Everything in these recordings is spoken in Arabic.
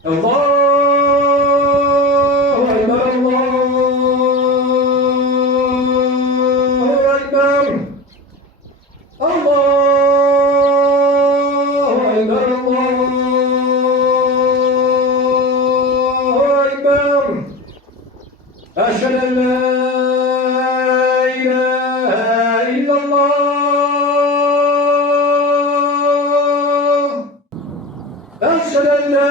الله أكبر الله أكبر الله أكبر الله أكبر أشهد أن لا إله إلا الله أشهد أن لا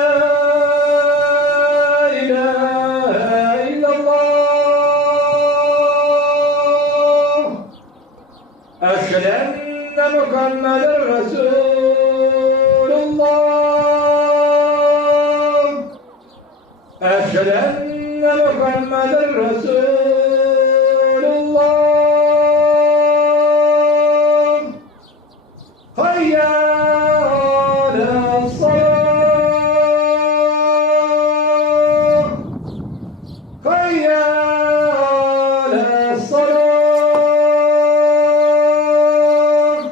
إله إلا الله أشهد أن محمدا رسول الله أشهد أن محمدا رسول الله حي على الصلاة حي على الصلاة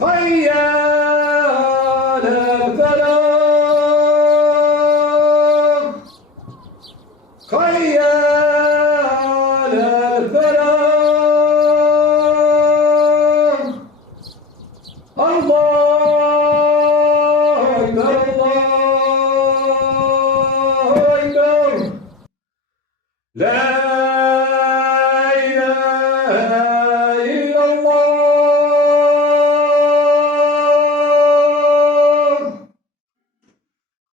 حي على الفلاح حي على الفلاح الله أكبر الله أكبر لا